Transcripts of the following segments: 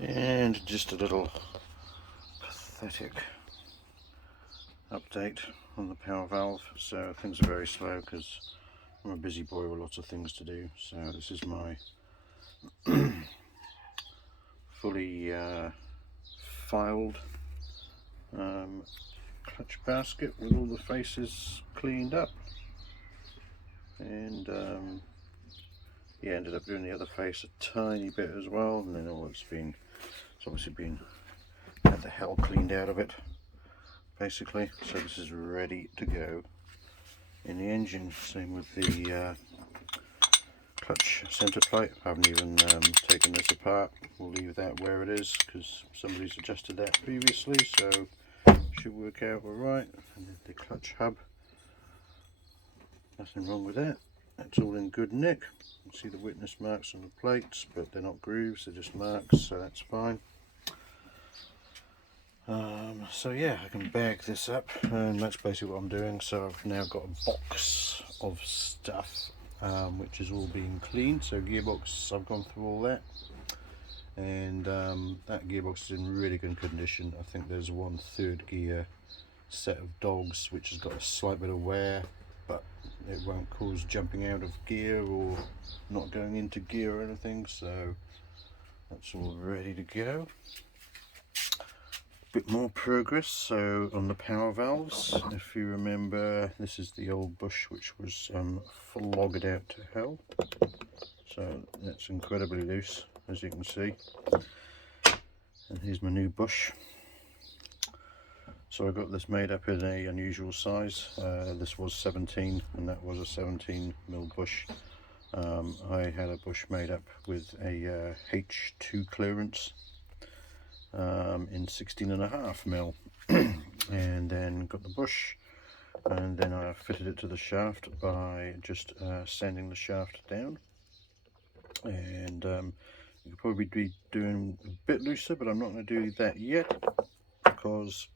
And just a little pathetic update on the power valve. So things are very slow because I'm a busy boy with lots of things to do. So this is my fully filed clutch basket with all the faces cleaned up, and yeah, ended up doing the other face a tiny bit as well, and then it's obviously been had the hell cleaned out of it basically. So this is ready to go in the engine. Same with the clutch center plate. I haven't even taken this apart. We'll leave that where it is because somebody's adjusted that previously, so should work out alright. And then the clutch hub, nothing wrong with that. That's all in good nick. You can see the witness marks on the plates, but they're not grooves, they're just marks, so that's fine. So yeah, I can bag this up, and that's basically what I'm doing. So I've now got a box of stuff, which is all being cleaned. So gearbox, I've gone through all that, and that gearbox is in really good condition. I think there's one third gear set of dogs which has got a slight bit of wear, but it won't cause jumping out of gear or not going into gear or anything, so that's all ready to go. Bit more progress. So on the power valves, if you remember, this is the old bush which was flogged out to hell, so that's incredibly loose, as you can see, and here's my new bush. So I got this made up in a unusual size. This was 17 and that was a 17mm bush. I had a bush made up with a H2 clearance in 16.5mm and then got the bush, and then I fitted it to the shaft by just sanding the shaft down. And you could probably be doing a bit looser, but I'm not going to do that yet because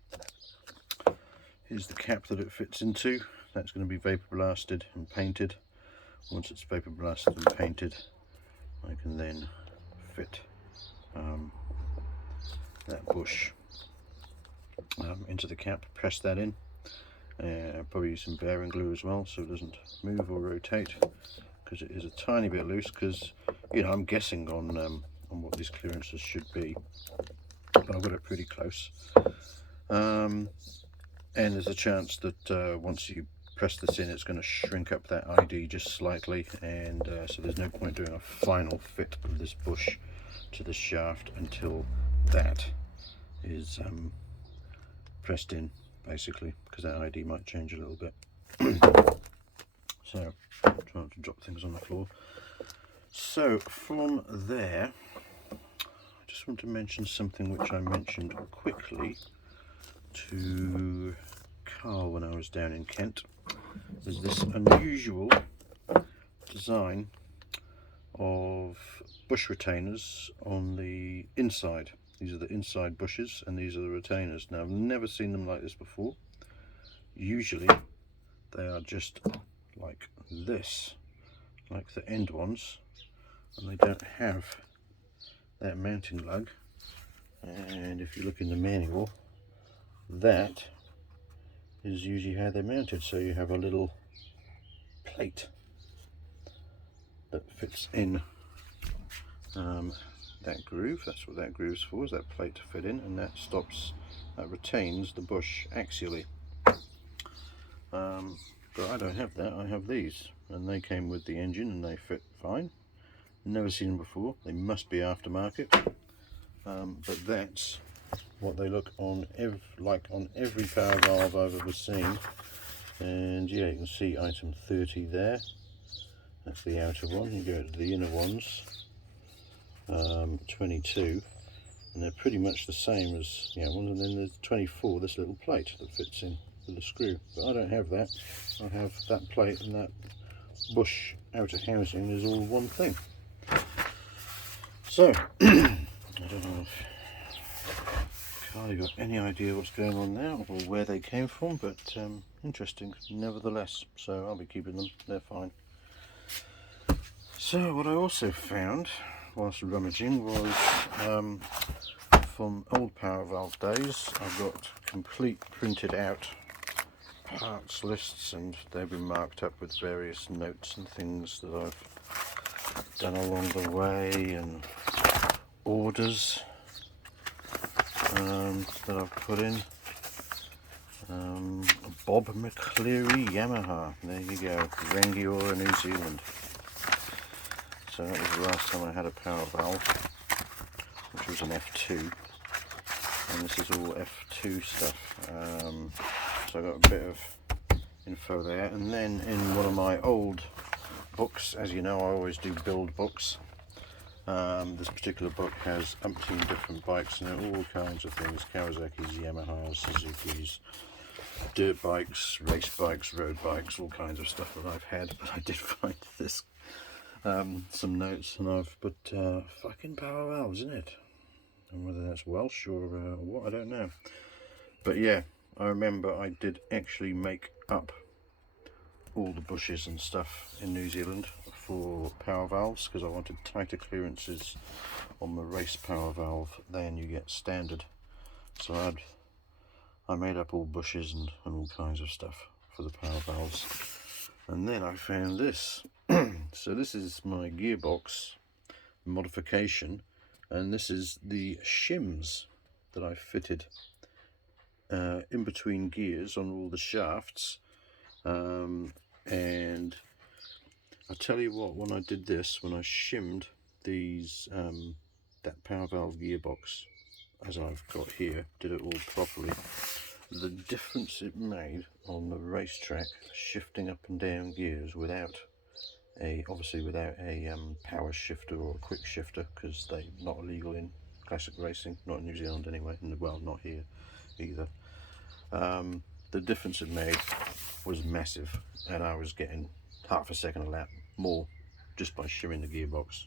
here's the cap that it fits into. That's going to be vapor blasted and painted. Once it's vapor blasted and painted, I can then fit that bush into the cap, press that in, probably use some bearing glue as well so it doesn't move or rotate, because it is a tiny bit loose, because I'm guessing on what these clearances should be, but I've got it pretty close. And there's a chance that once you press this in, it's going to shrink up that ID just slightly, and so there's no point doing a final fit of this bush to the shaft until that is pressed in, basically, because that ID might change a little bit. So I'm trying to drop things on the floor. So from there, I just want to mention something which I mentioned quickly to Carl when I was down in Kent. There's this unusual design of bush retainers on the inside. These are the inside bushes and these are the retainers. Now I've never seen them like this before. Usually they are just like this, like the end ones, and they don't have that mounting lug. And if you look in the manual, that is usually how they're mounted. So you have a little plate that fits in that groove. That's what that groove's for, is that plate to fit in, and that retains the bush axially. But I don't have that. I have these, and they came with the engine and they fit fine. Never seen them before. They must be aftermarket, but that's what they look like on every power valve I've ever seen. And yeah, you can see item 30 there. That's the outer one. You go to the inner ones, 22, and they're pretty much the same as one. And then there's 24, this little plate that fits in with the screw. But I don't have that. I have that plate, and that bush outer housing is all one thing. So I don't know if Carly got any idea what's going on now or where they came from, but interesting nevertheless. So I'll be keeping them, they're fine. So what I also found whilst rummaging was from old power valve days. I've got complete printed out parts lists, and they've been marked up with various notes and things that I've done along the way, and orders that I've put in. Bob McCleary Yamaha, there you go, Rangiora, New Zealand. So that was the last time I had a power valve, which was an F2, and this is all F2 stuff. So I got a bit of info there, and then in one of my old books, as you know I always do build books, this particular book has umpteen different bikes and all kinds of things: Kawasaki's, Yamahas, Suzuki's, dirt bikes, race bikes, road bikes, all kinds of stuff that I've had. But I did find this, some notes, and I've put fucking power valves in it, and whether that's Welsh or what, I don't know. But yeah, I remember I did actually make up all the bushes and stuff in New Zealand for power valves, because I wanted tighter clearances on the race power valve than you get standard. So I made up all bushes and all kinds of stuff for the power valves. And then I found this. So this is my gearbox modification, and this is the shims that I fitted in between gears on all the shafts. And I tell you what, when I did this, when I shimmed these that power valve gearbox, as I've got here, did it all properly, the difference it made on the racetrack, shifting up and down gears without obviously without a power shifter or a quick shifter, because they're not illegal in classic racing, not in New Zealand anyway, and well, not here either. The difference it made was massive, and I was getting half a second a lap more just by shimming the gearbox,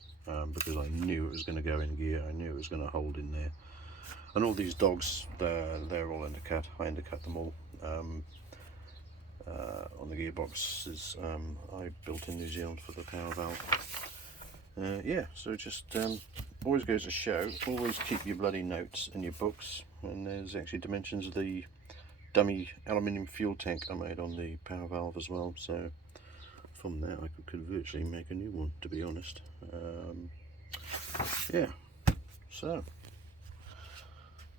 because I knew it was going to go in gear, I knew it was going to hold in there. And all these dogs, they're all undercut. I undercut them all on the gearboxes I built in New Zealand for the power valve. Yeah, so just always goes to show, always keep your bloody notes in your books. And there's actually dimensions of the dummy aluminium fuel tank I made on the power valve as well, so from that I could virtually make a new one, to be honest. Yeah, so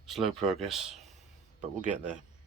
slow progress, but we'll get there.